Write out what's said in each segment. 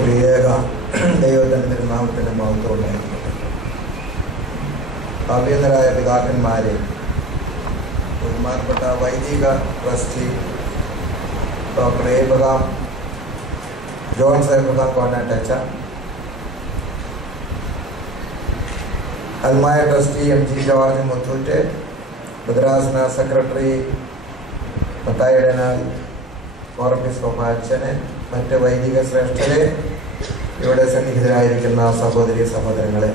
ത്രിയേക ദൈവത്തിൻ്റെ തിരുനാമത്തിൻ്റെ മഹത്വമുള്ള അഭ്യന്തരായ പിതാക്കന്മാരെ, ബഹുമാനപ്പെട്ട വൈദിക trustee doctor Abraham Jones Abraham കോർണാട്ടച്ച, അൽമായ ട്രസ്റ്റി MG ജോർജ് മുത്തൂറ്റ്, ഭദ്രാസന സെക്രട്ടറി മത്തായിടനാൽ ഓർപ്പിസ്കോപ്പ അച്ഛന്, മറ്റ് വൈദിക ശ്രേഷ്ഠരെ, ഇവിടെ സന്നിഹിതരായിരിക്കുന്ന സഹോദരി സഹോദരങ്ങളെ,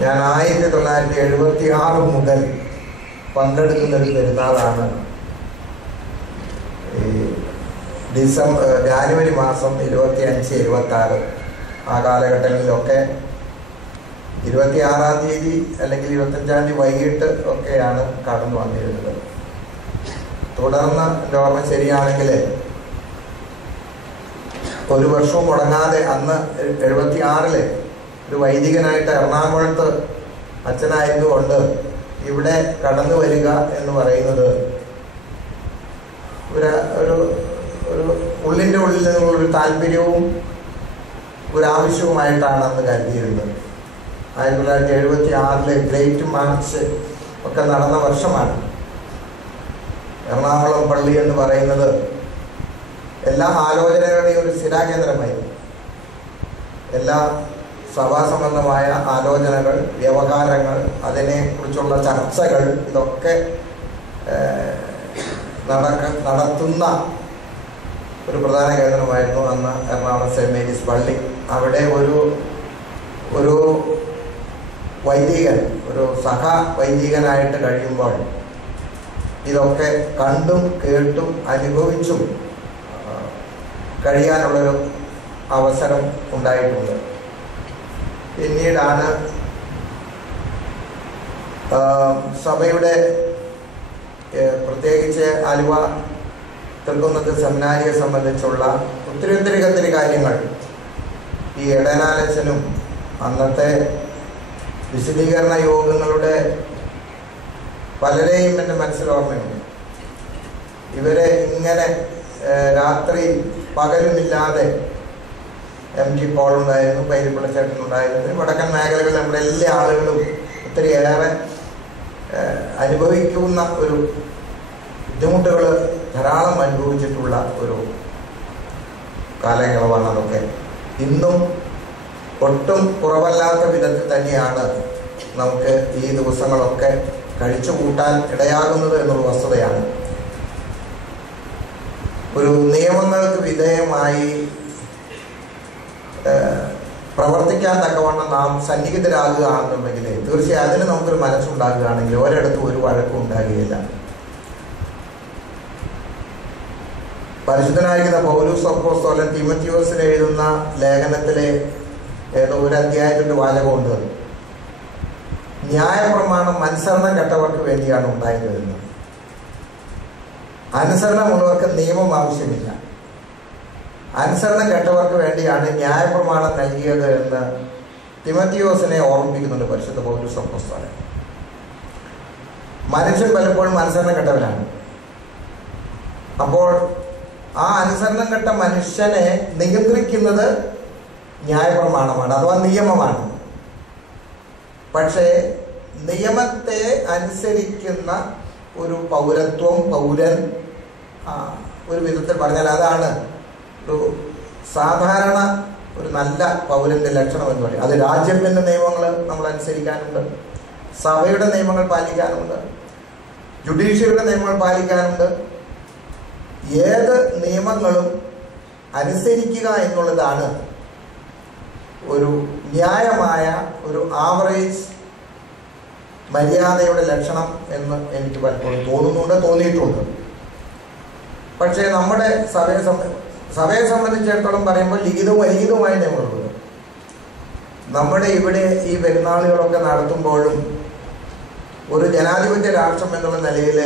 ഞാൻ 1976 മുതൽ പങ്കെടുക്കുന്നൊരു പെരുന്നാളാണ് ഈ ജാനുവരി മാസം 25, 26 ആ കാലഘട്ടങ്ങളിലൊക്കെ 26-ാം തീയതി അല്ലെങ്കിൽ 25-ാം തീയതി വൈകിട്ട് ഒക്കെയാണ് കടന്നു വന്നിരുന്നത്. തുടർന്ന് എൻ്റെ ഓർമ്മ ശരിയാണെങ്കിൽ ഒരു വർഷവും മുടങ്ങാതെ അന്ന് 76-ൽ ഒരു വൈദികനായിട്ട് എറണാകുളത്ത് അച്ഛനായിരുന്നു കൊണ്ട് ഇവിടെ കടന്നു വരിക എന്ന് പറയുന്നത് ഒരു ഉള്ളിൻ്റെ ഉള്ളിൽ നിന്നുള്ളൊരു താല്പര്യവും ഒരാവശ്യവുമായിട്ടാണ് അന്ന് കരുതിയിരുന്നത്. 1976 ഗ്രേറ്റ് മാർച്ച് ഒക്കെ നടന്ന വർഷമാണ്. എറണാകുളം പള്ളി എന്ന് പറയുന്നത് എല്ലാ ആലോചനകളുടെയും ഒരു സ്ഥിരാകേന്ദ്രമായിരുന്നു. എല്ലാ സഭാസംബന്ധമായ ആലോചനകൾ, വ്യവഹാരങ്ങൾ, അതിനെക്കുറിച്ചുള്ള ചർച്ചകൾ, ഇതൊക്കെ നടത്തുന്ന ഒരു പ്രധാന കേന്ദ്രമായിരുന്നു അന്ന് എറണാകുളം സെൻറ് മേരീസ് പള്ളി. അവിടെ ഒരു വൈദികൻ, ഒരു സഹ വൈദികനായിട്ട് കഴിയുമ്പോൾ ഇതൊക്കെ കണ്ടും കേട്ടും അനുഭവിച്ചും കഴിയാനുള്ളൊരു അവസരം ഉണ്ടായിട്ടുണ്ട്. പിന്നീടാണ് സഭയുടെ പ്രത്യേകിച്ച് ആലുവ തൃക്കുന്നത്ത് സെമിനാരിയെ സംബന്ധിച്ചുള്ള ഒത്തിരി കാര്യങ്ങൾ ഈ എടനാലച്ചനും അന്നത്തെ വിശദീകരണ യോഗങ്ങളുടെ പലരെയും എൻ്റെ മനസ്സിൽ ഓർമ്മയുണ്ട്. ഇവരെ ഇങ്ങനെ രാത്രി പകലുമില്ലാതെ MG പോൾ ഉണ്ടായിരുന്നു, പൈരിപ്പുള്ള ചേട്ടൻ ഉണ്ടായിരുന്നു, വടക്കൻ മേഖലകളിൽ നമ്മുടെ എല്ലാ ആളുകളും ഒത്തിരിയേറെ അനുഭവിക്കുന്ന ഒരു ബുദ്ധിമുട്ടുകൾ ധാരാളം അനുഭവിച്ചിട്ടുള്ള ഒരു കാലയളവാണ് അതൊക്കെ. ഇന്നും ഒട്ടും കുറവല്ലാത്ത വിധത്തിൽ തന്നെയാണ് നമുക്ക് ഈ ദിവസങ്ങളൊക്കെ കഴിച്ചു കൂട്ടാൻ ഇടയാകുന്നത് എന്നുള്ള വസ്തുതയാണ്. ഒരു നിയമങ്ങൾക്ക് വിധേയമായി പ്രവർത്തിക്കാൻ തക്കവണ്ണം നാം സന്നിഹിതരാകുകയാണെന്നുണ്ടെങ്കിൽ തീർച്ചയായും അതിന് നമുക്കൊരു മനസ്സുണ്ടാകുകയാണെങ്കിൽ ഒരിടത്തും ഒരു വഴക്കും ഉണ്ടാകുകയില്ല. പരിശുദ്ധനായിരിക്കുന്ന പൗലോസ് അപ്പോസ്തലൻ തീമോഥെയോസിന് എഴുതുന്ന ലേഖനത്തിലെ ഏതോ ഒരു അധ്യായത്തിൻ്റെ വാചകമുണ്ട്, ന്യായപ്രമാണം അനുസരണം കെട്ടവർക്ക് വേണ്ടിയാണ് ഉണ്ടായിരുന്നത്, അനുസരണമുള്ളവർക്ക് നിയമം ആവശ്യമില്ല, അനുസരണം കെട്ടവർക്ക് വേണ്ടിയാണ് ന്യായപ്രമാണം നൽകിയത് എന്ന് തീമോഥെയോസിനെ ഓർമ്മിപ്പിക്കുന്നുണ്ട് പരിശുദ്ധ പൗലോസ് അപ്പോസ്തലൻ. മനുഷ്യൻ പലപ്പോഴും അനുസരണം കെട്ടവരാണ്. അപ്പോൾ ആ അനുസരണം കെട്ട മനുഷ്യനെ നിയന്ത്രിക്കുന്നത് ന്യായപ്രമാണമാണ്, അഥവാ നിയമമാണ്. പക്ഷേ നിയമത്തെ അനുസരിക്കുന്ന ഒരു പൗരൻ ഒരു വിധത്തിൽ പറഞ്ഞാൽ അതാണ് ഒരു സാധാരണ ഒരു നല്ല പൗരൻ്റെ ലക്ഷണം എന്ന് പറയും. അത് രാജ്യത്തിൻ്റെ നിയമങ്ങൾ നമ്മൾ അനുസരിക്കാനുണ്ട്, സഭയുടെ നിയമങ്ങൾ പാലിക്കാനുണ്ട്, ജുഡീഷ്യറിയുടെ നിയമങ്ങൾ പാലിക്കാനുണ്ട്. ഏത് നിയമങ്ങളും അനുസരിക്കുക എന്നുള്ളതാണ് ഒരു ന്യായമായ ഒരു ആവറേജ് മര്യാദയുടെ ലക്ഷണം എന്ന് എനിക്ക് പലപ്പോഴും തോന്നിയിട്ടുണ്ട്. പക്ഷേ നമ്മുടെ സഭയെ സംബന്ധിച്ചിടത്തോളം പറയുമ്പോൾ ലിഖിതവും അലിഖിതവുമായ നിയമങ്ങളുണ്ട്. നമ്മുടെ ഇവിടെ ഈ പെരുന്നാളുകളൊക്കെ നടത്തുമ്പോഴും ഒരു ജനാധിപത്യ രാഷ്ട്രം എന്നുള്ള നിലയിൽ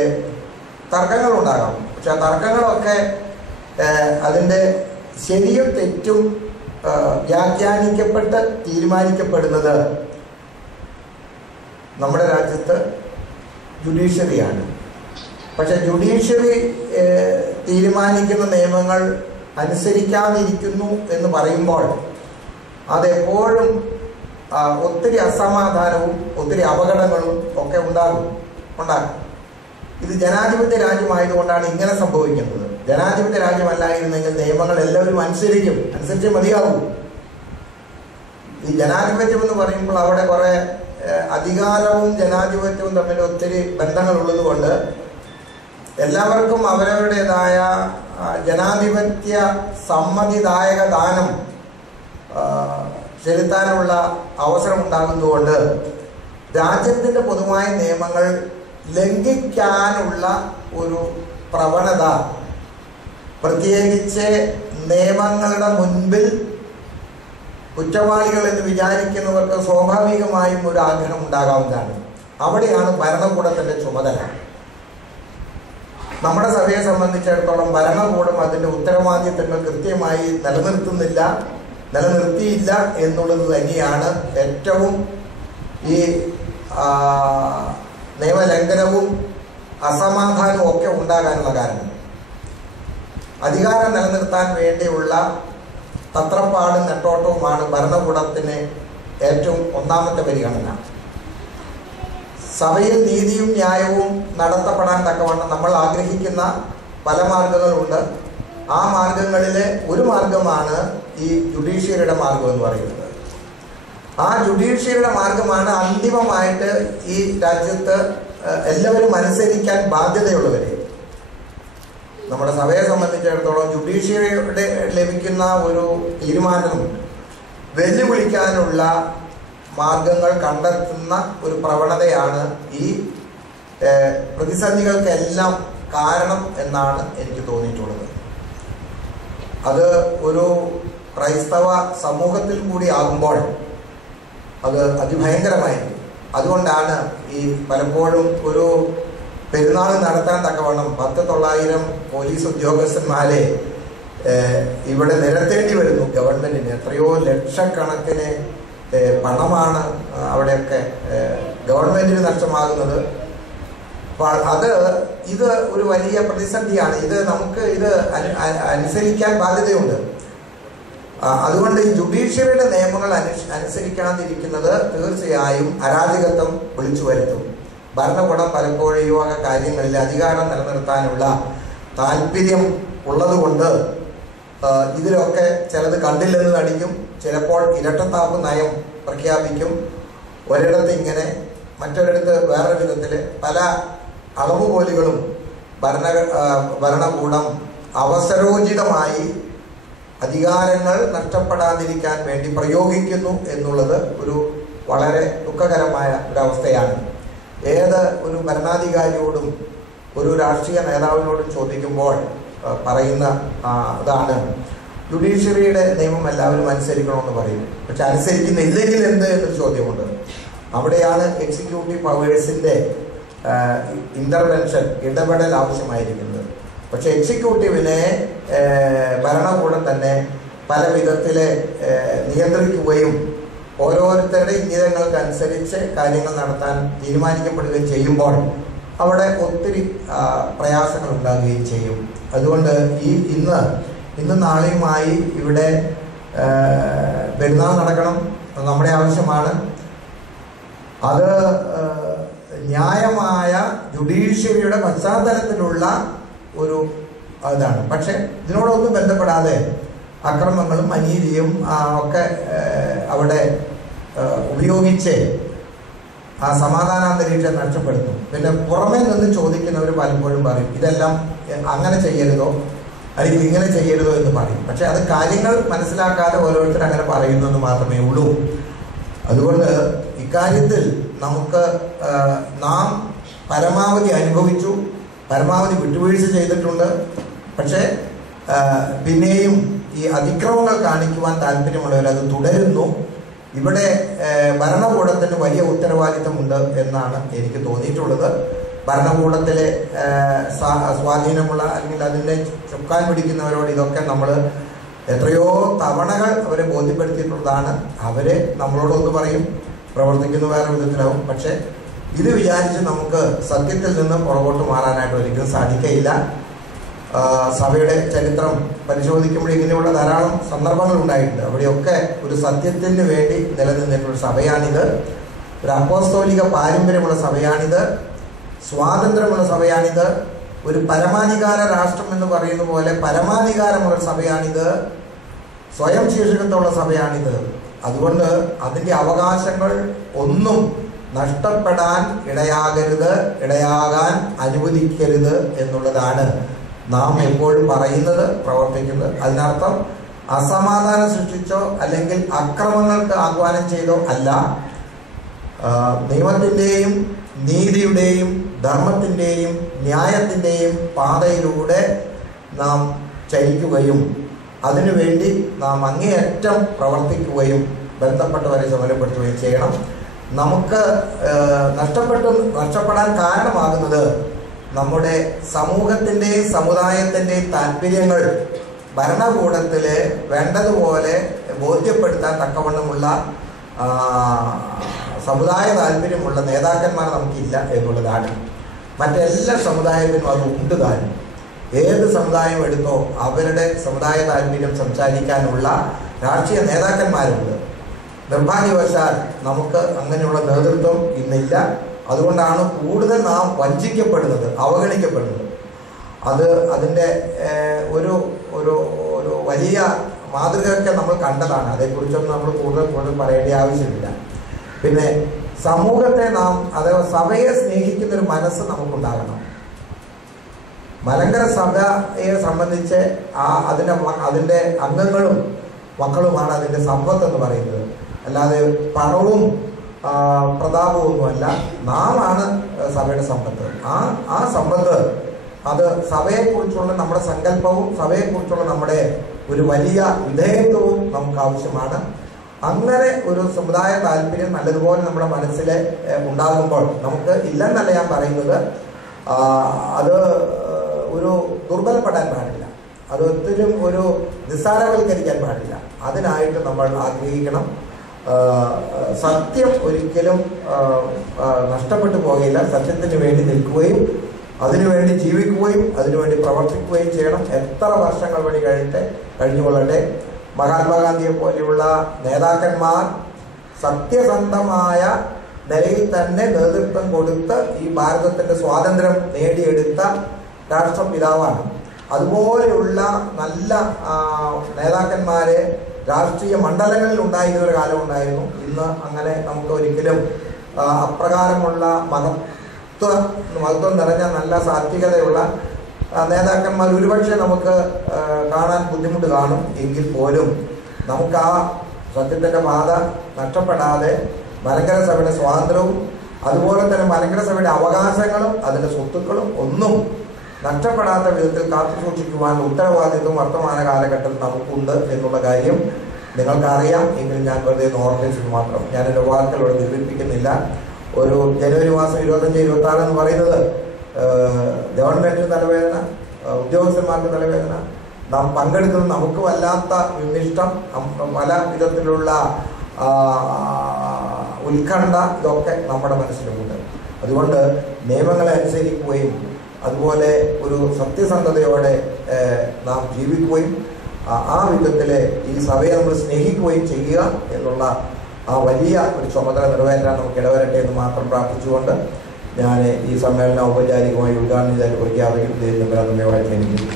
തർക്കങ്ങളുണ്ടാകാം. പക്ഷെ ആ തർക്കങ്ങളൊക്കെ അതിൻ്റെ ശരിയും തെറ്റും വ്യാഖ്യാനിക്കപ്പെട്ട് തീരുമാനിക്കപ്പെടുന്നത് നമ്മുടെ രാജ്യത്ത് ജുഡീഷ്യറിയാണ്. പക്ഷെ ജുഡീഷ്യറി തീരുമാനിക്കുന്ന നിയമങ്ങൾ അനുസരിക്കാതിരിക്കുന്നു എന്ന് പറയുമ്പോൾ അതെപ്പോഴും ഒത്തിരി അസമാധാനവും ഒത്തിരി അപകടങ്ങളും ഒക്കെ ഉണ്ടാകും. ഇത് ജനാധിപത്യ രാജ്യമായതുകൊണ്ടാണ് ഇങ്ങനെ സംഭവിക്കുന്നത്. ജനാധിപത്യ രാജ്യമല്ലായിരുന്നെങ്കിൽ നിയമങ്ങൾ എല്ലാവരും അനുസരിച്ച് മതിയാകും. ഈ ജനാധിപത്യം എന്ന് പറയുമ്പോൾ അവിടെ കുറെ അധികാരവും ജനാധിപത്യവും തമ്മിൽ ഒത്തിരി ബന്ധങ്ങളുള്ളത് കൊണ്ട് എല്ലാവർക്കും അവരവരുടേതായ ജനാധിപത്യ സമ്മതിദായക ദാനം ചെലുത്താനുള്ള അവസരമുണ്ടാകുന്നതുകൊണ്ട് രാജ്യത്തിൻ്റെ പൊതുവായ നിയമങ്ങൾ ലംഘിക്കാനുള്ള ഒരു പ്രവണത, പ്രത്യേകിച്ച് നിയമങ്ങളുടെ മുൻപിൽ കുറ്റവാളികൾ എന്ന് വിചാരിക്കുന്നവർക്ക് സ്വാഭാവികമായും ഒരു ആഗ്രഹം ഉണ്ടാകാവുന്നതാണ്. അവിടെയാണ് ഭരണകൂടത്തിൻ്റെ ചുമതല. നമ്മുടെ സഭയെ സംബന്ധിച്ചിടത്തോളം ഭരണകൂടം അതിൻ്റെ ഉത്തരവാദിത്തങ്ങൾ കൃത്യമായി നിലനിർത്തിയില്ല എന്നുള്ളത് തന്നെയാണ് ഏറ്റവും ഈ നിയമലംഘനവും അസമാധാനവും ഒക്കെ ഉണ്ടാകാനുള്ള കാരണം. അധികാരം നിലനിർത്താൻ വേണ്ടിയുള്ള തത്രപ്പാടും നെട്ടോട്ടവുമാണ് ഭരണകൂടത്തിന് ഏറ്റവും ഒന്നാമത്തെ പരിഗണന. സഭയിൽ നീതിയും ന്യായവും നടത്തപ്പെടാൻ തക്കവണ്ണം നമ്മൾ ആഗ്രഹിക്കുന്ന പല മാർഗങ്ങളുണ്ട്. ആ മാർഗങ്ങളിലെ ഒരു മാർഗമാണ് ഈ ജുഡീഷ്യറിയുടെ മാർഗം എന്ന് പറയുന്നത്. ആ ജുഡീഷ്യറിയുടെ മാർഗമാണ് അന്തിമമായിട്ട് ഈ രാജ്യത്ത് എല്ലാവരും അനുസരിക്കാൻ ബാധ്യതയുള്ളവരെ. നമ്മുടെ സഭയെ സംബന്ധിച്ചിടത്തോളം ജുഡീഷ്യറിയുടെ ലഭിക്കുന്ന ഒരു തീരുമാനം വെല്ലുവിളിക്കാനുള്ള മാർഗങ്ങൾ കണ്ടെത്തുന്ന ഒരു പ്രവണതയാണ് ഈ പ്രതിസന്ധികൾക്കെല്ലാം കാരണം എന്നാണ് എനിക്ക് തോന്നിയിട്ടുള്ളത്. അത് ഒരു ക്രൈസ്തവ സമൂഹത്തിൽ കൂടി ആകുമ്പോൾ അത് അതിഭയങ്കരമായിരിക്കും. അതുകൊണ്ടാണ് ഈ പലപ്പോഴും ഒരു പെരുന്നാൾ നടത്താൻ തക്കവണ്ണം 10,900 പോലീസ് ഉദ്യോഗസ്ഥന്മാരെ ഇവിടെ നിരത്തേണ്ടി വരുന്നു ഗവൺമെന്റിന്. എത്രയോ ലക്ഷക്കണക്കിന് പണമാണ് അവിടെയൊക്കെ ഗവൺമെന്റിന് നഷ്ടമാകുന്നത്. ഇത് ഒരു വലിയ പ്രതിസന്ധിയാണ്. നമുക്ക് അനുസരിക്കാൻ ബാധ്യതയുണ്ട്. അതുകൊണ്ട് ഈ ജുഡീഷ്യറിയുടെ നിയമങ്ങൾ അനുസരിക്കാതിരിക്കുന്നത് തീർച്ചയായും അരാജകത്വം വിളിച്ചു വരുത്തും. ഭരണകൂടം പലപ്പോഴും ഈ വക കാര്യങ്ങളിൽ അധികാരം നിലനിർത്താനുള്ള താല്പര്യം ഉള്ളതുകൊണ്ട് ഇതിലൊക്കെ ചിലത് കണ്ടില്ലെന്ന് നടിക്കും. ചിലപ്പോൾ ഇരട്ടത്താപ്പ് നയം പ്രഖ്യാപിക്കും. ഒരിടത്ത് ഇങ്ങനെ, മറ്റൊരിടത്ത് വേറെ വിധത്തിൽ പല അളവുകോലുകളും ഭരണകൂടം അവസരോചിതമായി അധികാരങ്ങൾ നഷ്ടപ്പെടാതിരിക്കാൻ വേണ്ടി പ്രയോഗിക്കുന്നു എന്നുള്ളത് ഒരു വളരെ ദുഃഖകരമായ ഒരവസ്ഥയാണ്. ഏത് ഒരു ഭരണാധികാരിയോടും ഒരു രാഷ്ട്രീയ നേതാവിനോടും ചോദിക്കുമ്പോൾ പറയുന്ന ഇതാണ്, ജുഡീഷ്യറിയുടെ നിയമം എല്ലാവരും അനുസരിക്കണമെന്ന് പറയും. പക്ഷെ അനുസരിക്കുന്നില്ലെങ്കിൽ എന്ത് എന്നൊരു ചോദ്യമുണ്ട്. അവിടെയാണ് എക്സിക്യൂട്ടീവ് പവേഴ്സിൻ്റെ ഇൻ്റർവെൻഷൻ, ഇടപെടൽ ആവശ്യമായിരിക്കുന്നത്. പക്ഷെ എക്സിക്യൂട്ടീവിനെ ഭരണകൂടം തന്നെ പല വിധത്തിൽ നിയന്ത്രിക്കുകയും ഓരോരുത്തരുടെ ഇംഗിതങ്ങൾക്കനുസരിച്ച് കാര്യങ്ങൾ നടത്താൻ തീരുമാനിക്കപ്പെടുകയും ചെയ്യുമ്പോൾ അവിടെ ഒത്തിരി പ്രയാസങ്ങൾ ഉണ്ടാകുകയും ചെയ്യും. അതുകൊണ്ട് ഇന്ന് നാളെയുമായി ഇവിടെ പെരുന്നാൾ നടക്കണം, നമ്മുടെ ആവശ്യമാണ്. അത് ന്യായമായ ജുഡീഷ്യറിയുടെ പശ്ചാത്തലത്തിലുള്ള ഒരു ഇതാണ്. പക്ഷെ ഇതിനോടൊന്നും ബന്ധപ്പെടാതെ അക്രമങ്ങളും അനീതിയും ഒക്കെ അവിടെ ഉപയോഗിച്ച് ആ സമാധാനാന്തരീക്ഷം നഷ്ടപ്പെടുത്തും. പിന്നെ പുറമേ നിന്ന് ചോദിക്കുന്നവർ പലപ്പോഴും പറയും ഇതെല്ലാം അങ്ങനെ ചെയ്യരുതോ അല്ലെങ്കിൽ ഇങ്ങനെ ചെയ്യരുതോ എന്ന് പറയും. പക്ഷെ അത് കാര്യങ്ങൾ മനസ്സിലാക്കാതെ ഓരോരുത്തർ അങ്ങനെ പറയുന്നത് മാത്രമേ ഉള്ളൂ. അതുകൊണ്ട് ഇക്കാര്യത്തിൽ നാം പരമാവധി അനുഭവിച്ചു, പരമാവധി വിട്ടുവീഴ്ച ചെയ്തിട്ടുണ്ട്. പക്ഷേ പിന്നെയും ഈ അതിക്രമങ്ങൾ കാണിക്കുവാൻ താല്പര്യമുള്ളവർ അത് തുടരുന്നു. ഇവിടെ ഭരണകൂടത്തിന് വലിയ ഉത്തരവാദിത്തമുണ്ട് എന്നാണ് എനിക്ക് തോന്നിയിട്ടുള്ളത്. ഭരണകൂടത്തിലെ സ്വാധീനമുള്ള അല്ലെങ്കിൽ അതിൻ്റെ ചുക്കാൻ പിടിക്കുന്നവരോട് ഇതൊക്കെ നമ്മൾ എത്രയോ തവണകൾ അവരെ ബോധ്യപ്പെടുത്തിയിട്ടുള്ളതാണ്. അവർ നമ്മളോടൊന്ന് പറയും, പ്രവർത്തിക്കുന്ന വേറെ വിധത്തിലാവും. പക്ഷെ ഇത് വിചാരിച്ച് നമുക്ക് സത്യത്തിൽ നിന്ന് പുറകോട്ട് മാറാനായിട്ട് ഒരിക്കലും സാധിക്കയില്ല. സഭയുടെ ചരിത്രം പരിശോധിക്കുമ്പോൾ ഇങ്ങനെയുള്ള ധാരാളം സന്ദർഭങ്ങൾ ഉണ്ടായിട്ടുണ്ട്. അവിടെയൊക്കെ ഒരു സത്യത്തിന് വേണ്ടി നിലനിന്നിട്ടുള്ള സഭയാണിത്. ഒരു അപ്പോസ്തോലിക പാരമ്പര്യമുള്ള സഭയാണിത്. സ്വാതന്ത്ര്യമുള്ള സഭയാണിത്. ഒരു പരമാധികാര രാഷ്ട്രം എന്ന് പറയുന്ന പോലെ പരമാധികാരമുള്ള സഭയാണിത്. സ്വയം ശീർഷകത്തുള്ള സഭയാണിത്. അതുകൊണ്ട് അതിൻ്റെ അവകാശങ്ങൾ ഒന്നും നഷ്ടപ്പെടാൻ ഇടയാകാൻ അനുവദിക്കരുത് എന്നുള്ളതാണ് നാം എപ്പോഴും പറയുന്നത്, പ്രവർത്തിക്കുന്നത്. അതിനർത്ഥം അസമാധാനം സൃഷ്ടിച്ചോ അല്ലെങ്കിൽ അക്രമങ്ങൾക്ക് ആഹ്വാനം ചെയ്തോ അല്ല. നിയമത്തിൻ്റെയും നീതിയുടെയും ധർമ്മത്തിൻ്റെയും ന്യായത്തിൻ്റെയും പാതയിലൂടെ നാം ചലിക്കുകയും അതിനുവേണ്ടി നാം അങ്ങേയറ്റം പ്രവർത്തിക്കുകയും ബന്ധപ്പെട്ടവരെ ചുമതലപ്പെടുത്തുകയും ചെയ്യണം. നമുക്ക് നഷ്ടപ്പെടാൻ കാരണമാകുന്നത് നമ്മുടെ സമൂഹത്തിൻ്റെയും സമുദായത്തിൻ്റെയും താല്പര്യങ്ങൾ ഭരണകൂടത്തിൽ വേണ്ടതുപോലെ ബോധ്യപ്പെടുത്താൻ തക്കവണ്ണമുള്ള സമുദായ താല്പര്യമുള്ള നേതാക്കന്മാർ നമുക്കില്ല എന്നുള്ളതാണ്. മറ്റെല്ലാ സമുദായത്തിനും അത് ഉണ്ട് താനും. ഏത് സമുദായം എടുത്തോ അവരുടെ സമുദായ താല്പര്യം സംസാരിക്കാനുള്ള രാഷ്ട്രീയ നേതാക്കന്മാരുണ്ട്. നിർഭാഗ്യവശാൽ നമുക്ക് അങ്ങനെയുള്ള നേതൃത്വം ഇന്നില്ല. അതുകൊണ്ടാണ് കൂടുതൽ നാം വഞ്ചിക്കപ്പെടുന്നത്, അവഗണിക്കപ്പെടുന്നത്. അതിൻ്റെ ഒരു ഒരു ഒരു വലിയ മാതൃകയൊക്കെ നമ്മൾ കണ്ടതാണ്. അതേക്കുറിച്ചൊന്നും നമ്മൾ കൂടുതൽ പറയേണ്ട ആവശ്യമില്ല. പിന്നെ സമൂഹത്തെ നാം അഥവാ സഭയെ സ്നേഹിക്കുന്നൊരു മനസ്സ് നമുക്കുണ്ടാകണം. മലങ്കര സഭയെ സംബന്ധിച്ച് അതിൻ്റെ അംഗങ്ങളും മക്കളുമാണ് അതിൻ്റെ സമ്പത്ത് എന്ന് പറയുന്നത്. അല്ലാതെ പണവും പ്രതാപമൊന്നുമല്ല. നാമാണ് സഭയുടെ സമ്പത്ത്. ആ സമ്പത്ത് അത് സഭയെക്കുറിച്ചുള്ള നമ്മുടെ സങ്കല്പവും സഭയെക്കുറിച്ചുള്ള നമ്മുടെ ഒരു വലിയ വിധേയത്വവും നമുക്ക് ആവശ്യമാണ്. അങ്ങനെ ഒരു സമുദായ താല്പര്യം നല്ലതുപോലെ നമ്മുടെ മനസ്സിൽ ഉണ്ടാകുമ്പോൾ നമുക്ക് ഇല്ലെന്നല്ല ഞാൻ പറയുന്നത്, അത് ഒരു ദുർബലപ്പെടാൻ പാടില്ല. അത് ഒത്തിരി ഒരു നിസ്സാരവൽക്കരിക്കാൻ പാടില്ല. അതിനായിട്ട് നമ്മൾ ആഗ്രഹിക്കണം. സത്യം ഒരിക്കലും നഷ്ടപ്പെട്ടു പോകുകയില്ല. സത്യത്തിന് വേണ്ടി നിൽക്കുകയും അതിനുവേണ്ടി ജീവിക്കുകയും അതിനുവേണ്ടി പ്രവർത്തിക്കുകയും ചെയ്യണം. എത്ര വർഷങ്ങൾ വഴി കഴിഞ്ഞുകൊള്ളട്ടെ. മഹാത്മാഗാന്ധിയെ പോലെയുള്ള നേതാക്കന്മാർ സത്യസന്ധമായ നിലയിൽ തന്നെ നേതൃത്വം കൊടുത്ത് ഈ ഭാരതത്തിൻ്റെ സ്വാതന്ത്ര്യം നേടിയെടുത്ത രാഷ്ട്രപിതാവാണ്. അതുപോലെയുള്ള നല്ല നേതാക്കന്മാരെ രാഷ്ട്രീയ മണ്ഡലങ്ങളിൽ ഉണ്ടായിരുന്ന ഒരു കാലം ഉണ്ടായിരുന്നു. ഇന്ന് അങ്ങനെ നമുക്ക് ഒരിക്കലും അപ്രകാരമുള്ള മഹത്വം നിറഞ്ഞ നല്ല സാത്വികതയുള്ള നേതാക്കന്മാർ ഒരുപക്ഷെ നമുക്ക് കാണാൻ ബുദ്ധിമുട്ട് കാണും. എങ്കിൽ പോലും നമുക്ക് ആ സത്യത്തിൻ്റെ പാത നഷ്ടപ്പെടാതെ മലങ്കര സഭയുടെ സ്വാതന്ത്ര്യവും അതുപോലെ തന്നെ മലങ്കര സഭയുടെ അവകാശങ്ങളും അതിൻ്റെ സ്വത്തുക്കളും ഒന്നും നഷ്ടപ്പെടാത്ത വിധത്തിൽ കാത്തു സൂക്ഷിക്കുവാനുള്ള ഉത്തരവാദിത്വം വർത്തമാന കാലഘട്ടത്തിൽ നമുക്കുണ്ട് എന്നുള്ള കാര്യം നിങ്ങൾക്കറിയാം. എങ്കിലും ഞാൻ വെറുതെ ഓർമ്മിച്ചത് മാത്രം. ഞാൻ എൻ്റെ വാക്കുകളോട് ദീർഘിപ്പിക്കുന്നില്ല. ഒരു ജനുവരി മാസം 25-26 എന്ന് പറയുന്നത് ഗവൺമെൻറ്റിന് തലവേദന, ഉദ്യോഗസ്ഥന്മാർക്ക് തലവേദന, നാം പങ്കെടുക്കുന്നത് നമുക്ക് വല്ലാത്ത വിമിഷ്ടം, പല വിധത്തിലുള്ള ഉത്കണ്ഠ, ഇതൊക്കെ നമ്മുടെ മനസ്സിലുണ്ട്. അതുകൊണ്ട് നിയമങ്ങളെ അനുസരിക്കുകയും അതുപോലെ ഒരു സത്യസന്ധതയോടെ നാം ജീവിക്കുകയും ആ വിധത്തിൽ ഈ സഭയെ നമ്മൾ സ്നേഹിക്കുകയും ചെയ്യുക എന്നുള്ള ആ വലിയ ഒരു ചുമതല നിറവേറ്റാൻ നമുക്ക് ഇടവരട്ടെ എന്ന് മാത്രം പ്രാർത്ഥിച്ചുകൊണ്ട് ഞാൻ ഈ സമ്മേളനം ഔപചാരികമായി ഉദ്ഘാടനം ചെയ്ത് പ്രഖ്യാപിക്കുന്നതിൽ നിന്ന് നന്ദിയോടെ ക്ഷണിക്കുന്നു.